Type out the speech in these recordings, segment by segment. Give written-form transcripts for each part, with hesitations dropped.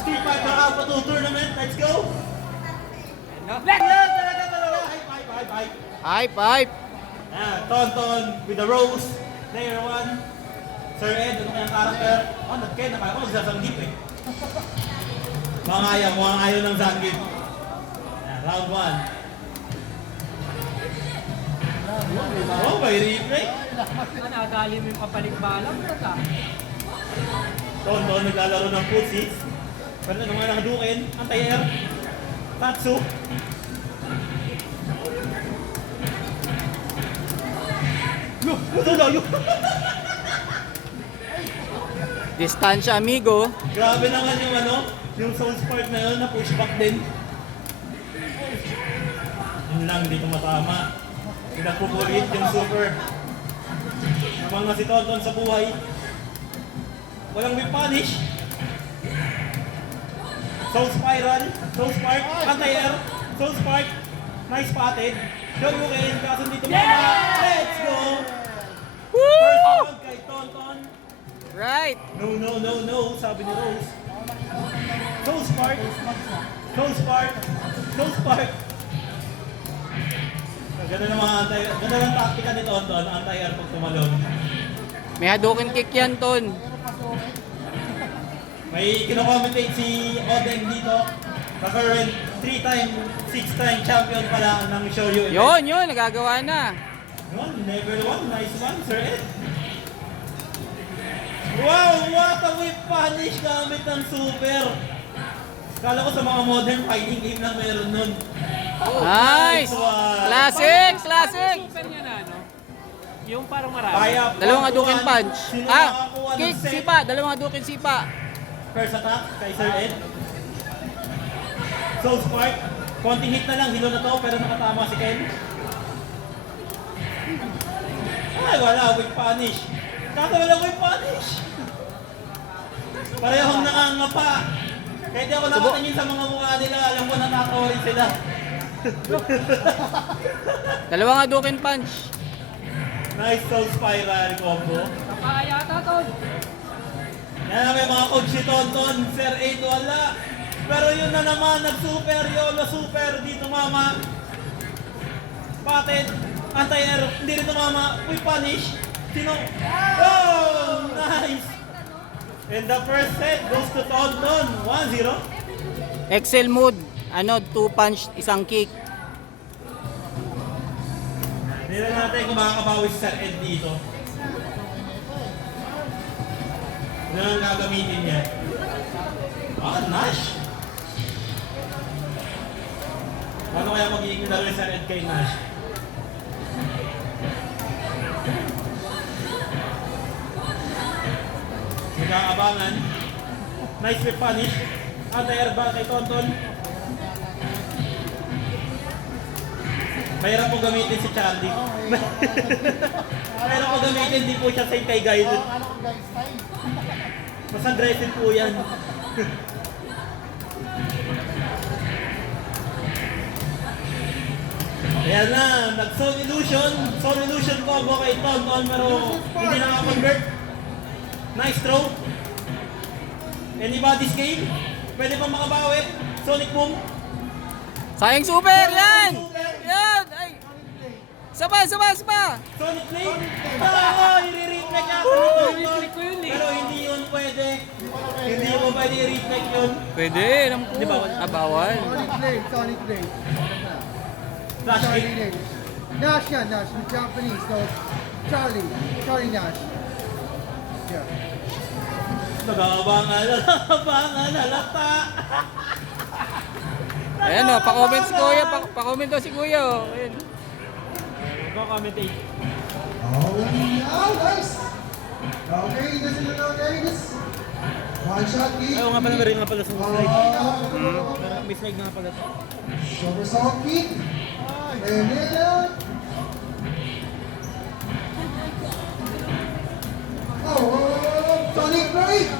Street Fighter Alpha 2 Tournament. Let's go! Let's go! Talaga. High five. High five! Tonton with the Rose. Player 1. Sir Ed, ano kayang character? Oh, nag-Ken. Ako magsasanggip eh. Mukhang ayaw ng sanggip. Round 1. Oh, may replay. Nadali mo yung papaligbalang ka. Tonton naglalaro ng pussies. Pero ano nga nakadukin? Anti-air. Tatsu. Ito layo. Distansya, amigo. Grabe naman yung soul spark na yun, na pushback din. Yun lang, hindi ko matama. Pinagpupulit yung super. Naman nga si Tonton sa buhay. Walang may punish. Soul spiral, soul spark, anti-air, soul spark, nice spotted. Shoryuken, kaso dito mama. Let's go! First round kay Tonton. Right. No, sabi ni Rose. Soul spark, soul spark, soul spark. Ganun ang taktika ni Tonton, anti-air pag tumalon. May Hadouken kick yan, Ton. May kinokommentate si Odeng dito. The current 3-time, 6-time champion pala ng Shoryu event. Yun, nagagawa na. Yun, never one. Nice one, Sir Ed. Wow, what a whip punish gamit ng super. Kala ko sa mga modern fighting game lang meron nun. Nice! one. Classic! Super niya na, no? Yung parang marami. Dalawang Hadouken punch. Sino nakakuha ng Kick, set? sipa. Dalawang Hadouken sipa. First attack kay Sir Ed. Soul Spark. Konting hit na lang, hilo na to, pero nakatama si Ken. Ay, wala, weak punish. Kaso wala weak punish. Parehong nangangapa. Kahit di ako nakatingin sa mga mukha nila, alam ko natatawa rin sila. Dalawang Hadouken punch. Nice Soul Spiral combo. Napakayata, Ton. Yan na may mga coach si Tonton, Sir Aid wala. Pero yun na naman, nag-super, YOLO super, dito mama. Spotted, anti-air, hindi rin tumama, we punish. Sino? Oh, nice! And the first set goes to Tonton, 1-0. Excel mode. 2 punch, isang kick. Hindi na natin kung makakabawi si Sir Ed dito. Ano ang gagamitin niya? Nash! Paano kaya magiging laro si Sir Ed kay Nash? Magkakabangan. Nice whip punish. Anti-air ba kay Tonton? Mahirap po gamitin si Charlie. Mahirap po gamitin, hindi po siya safe kay Guide. Mas aggressive po yan. Ayan na, nag-Soul Illusion combo kay Tonton pero hindi nakakonvert. Nice throw. Anybody's game? Pwede pa makabawi. Sonic Boom. Sayang super! Yan! Yan! Ay! Saba! Sonic Blade. I-re-reflect ako ni Tonton. Pero hindi yun pwede. Hindi mo pwede i-reflect yun. Pwede, alam ko. Di ba? Bawal. Sonic Blade. Flash Charlie kick. Nash. Nash yan, Nash. Yung Japanese, no? Charlie Nash. Yeah. Nagabangan, halata. Ayan o, pa-comment si Kuya. Pa-comment daw si Kuya. Ayan. Go-commentate. Oh, nice! Okay, this is this. One shot kick. Ayaw nga pala, meron nga pala sa slide. May slide nga pala. Somersault kick. And then, Sonic Blade.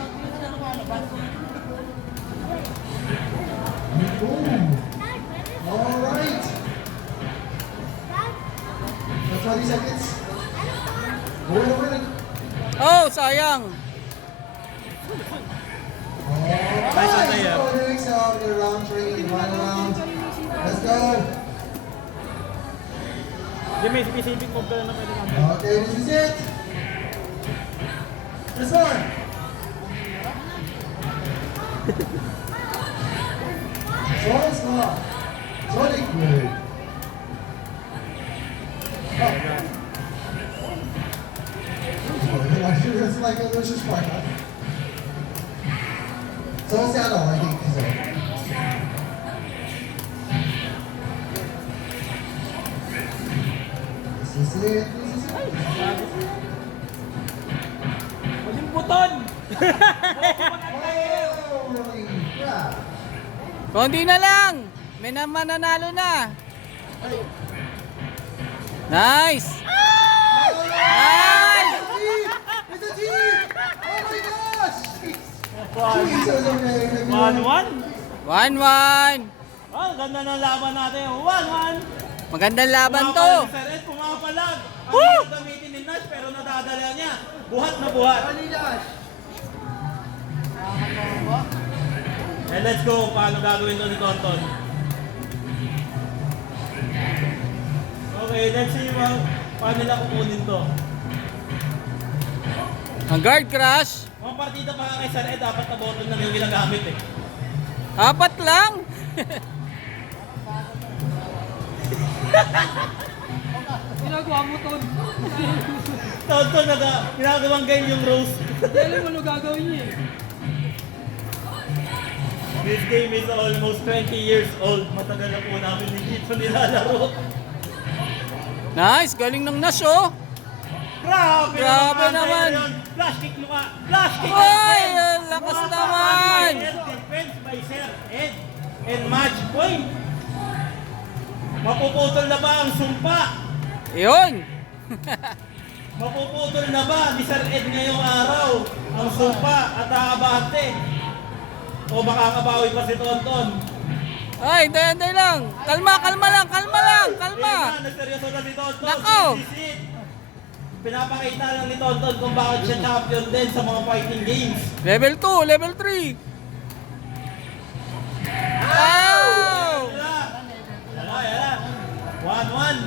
Boom. All right. That's 20 seconds. Go in. Oh, sayang. Nice anti-air. Yung may specific move ka na pwede namin. Okay, this is it. This one. Joyce mo. Solid good. It's like a delicious part, huh? So what's the other one? I think so. This is it. This is it. Huling buton! Holy crap. Konti na lang. May naman nanalo na. Nice! Nice! It's a team! Oh my gosh! One. Jesus, okay. 1-1. 1-1. Oh, ganda ng laban natin. 1-1. Magandang laban to. Si Sir Ed, pumapalag. Ang hirap gamitin ni Nash pero nadadala niya. Buhat na buhat. Charlie Nash. And let's go. Paano gagawin to ni Tonton? Okay, let's see paano nila kukunin to. Ang guard crash. Mga partida pa kay Sir Ed, dapat na button lang yung ginagamit eh. 4 lang. Ginagawa mo to. Tonton, ginagawang game yung Rose. Dali mo ano gagawin niya eh. This game is almost 20 years old. Matagal na po namin dito nilalaro. Nice, galing ng Nash oh. Grabe, Grabe naman. Flash kick luka. Flash kick. Ay, ang lakas naman. Defense by Sir Ed. And match point. Mapuputol na ba ang sumpa? Yun. Mapuputol na ba ni Sir Ed ngayong araw ang sumpa at aabante? O baka kabawi pa si Tonton? Ay, hindi lang. Kalma lang. Kalma. Nagseryoso na si Tonton. Nako. This is it. Pinapakita lang ni Tonton kung bakit siya champion din sa mga fighting games. Level 2, level 3. Wow! Yan. 1-1.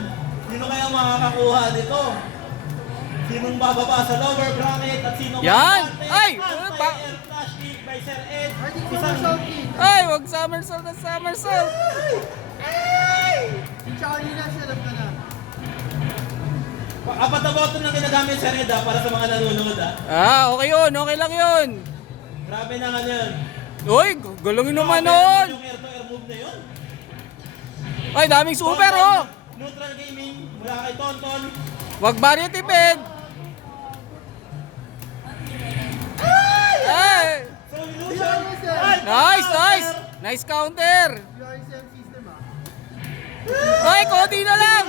Sino kaya makakakuha dito? Sinong bababa sa lower bracket at sino Yan! makakante? Ay! Anti-air flash kick by Sir Ed. I think Isang somersault kick. Ay, wag somersault na somersault. Charlie Nash, alam ka na. apat na button lang ginagamit Sir Ed para sa mga nanonood Okay yun. Okay lang yun. Grabe naman yun. Uy, galungin naman Grabe nun. Yung air-to-air move na yun. Ay, daming super oh. Neutral gaming mula kay Tonton. Wag variety bed. Ay! Solution. Nice counter. URSM system ah. Ay, konti na lang.